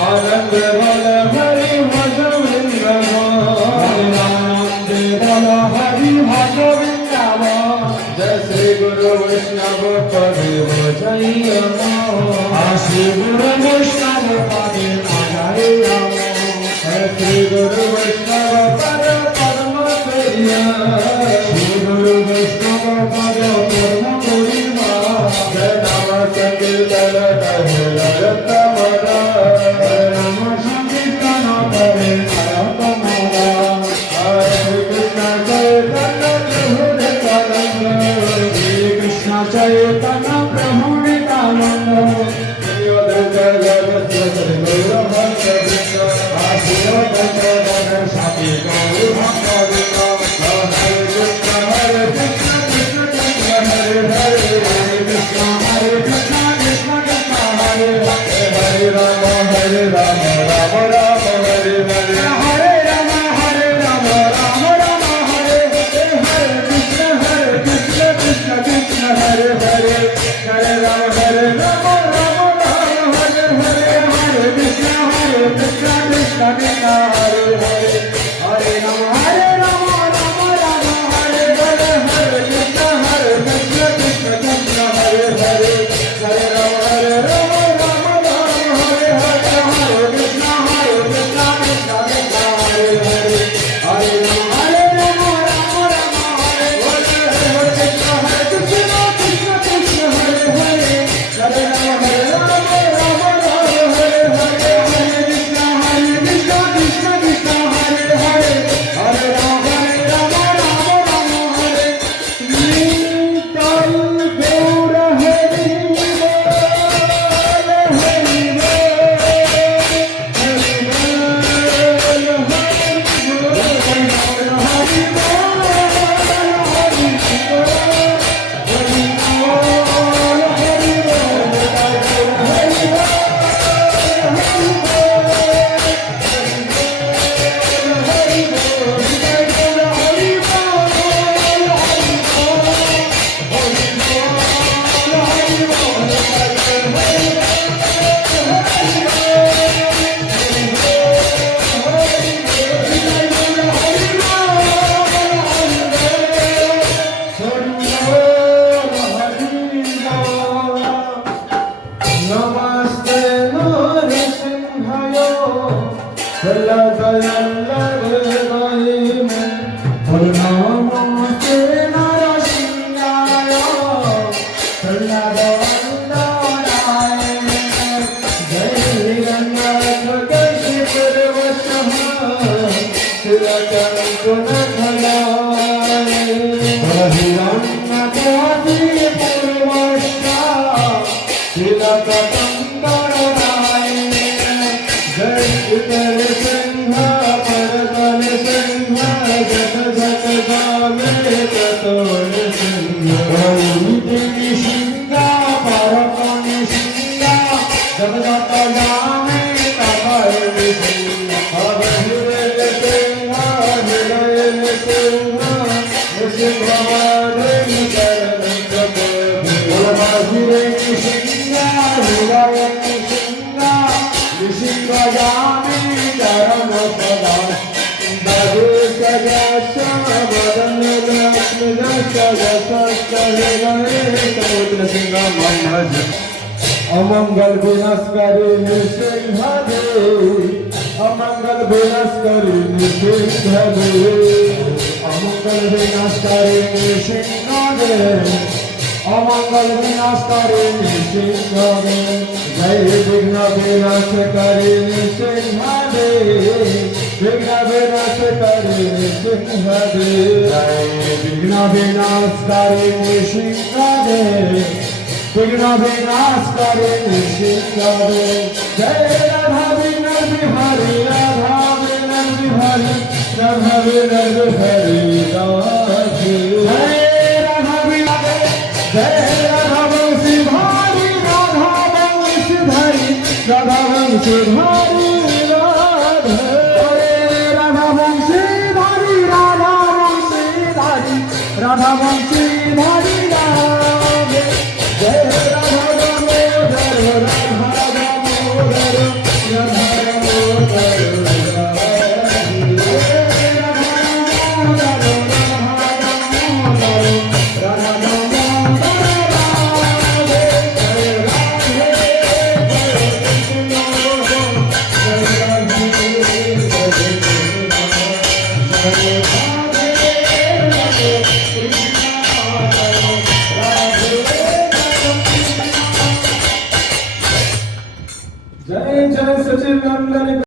आनंद बल हरि भज वृंदावन जय श्री गुरु वैष्णव पदे भजय श्री गुरु वैष्णव पदे भजय श्री गुरु वैष्णव पद परम प्रिय श्री गुरु वैष्णव पद परम प्रिय जय नाम संकीर्तन करे लयतमना नाम संकीर्तन करे लयतमना हरे कृष्ण चैतन्य प्रभु नित्यानंद श्री अद्वैत गदाधर श्री गौर भक्तवृंद आशीर्वाद प्रदान साथी गौर भक्तवृंद हरे कृष्ण कृष्ण कृष्ण हरे हरे हरे कृष्ण कृष्ण कृष्ण हरे हरे राम राम राम हरे हरे हरे राम राम राम हरे हरे कृष्ण कृष्ण कृष्ण हरे हरे हरे राम राम राम हरे हरे हरे कृष्ण कृष्ण कृष्ण हरे हरे हरे राम राम राम हरे हरे हरे कृष्ण कृष्ण कृष्ण हरे हरे हरे राम राम राम हरे हरे हरे कृष्ण कृष्ण कृष्ण हरे हरे हरे राम राम राम हरे हरे कृष्ण कृष्ण कृष्ण हरे हरे हरे राम राम राम हरे हरे हरे कृष्ण कृष्ण कृष्ण हरे हरे हरे राम राम राम हरे नित्य गौर हरि नमस्ते नरसिंहाय नमस्ते नरसिंहाय जय गंगाधर अमंगल विनाशकारी नृसिंहदेव अमंगल विनाशकारी नृसिंहदेव अमंगल विनाशकारी नृसिंहदेव अमंगल विनाशकारी नृसिंहदेव जय विघ्न विनाशकारी नृसिंहदेव विघ्न विनाशकारी नृसिंहदेव जय विघ्न विनाशकारी नृसिंहदेव विघ्न विनाशकारी नृसिंहदेव जय Radha winner Bihari Radha winner Bihari Radha winner Bihari जय राधा विनर जय राधा वंशी भारी राधा वंशी রাধা বংশীধারী রাধে, রাধা বংশীধারী, রাধা বংশীধারী, রাধা বংশীধারী রাধে, জয় রাধা দামোদর, রাধা দামোদর, রাধা দামোদর जय जय सचिन नंदन।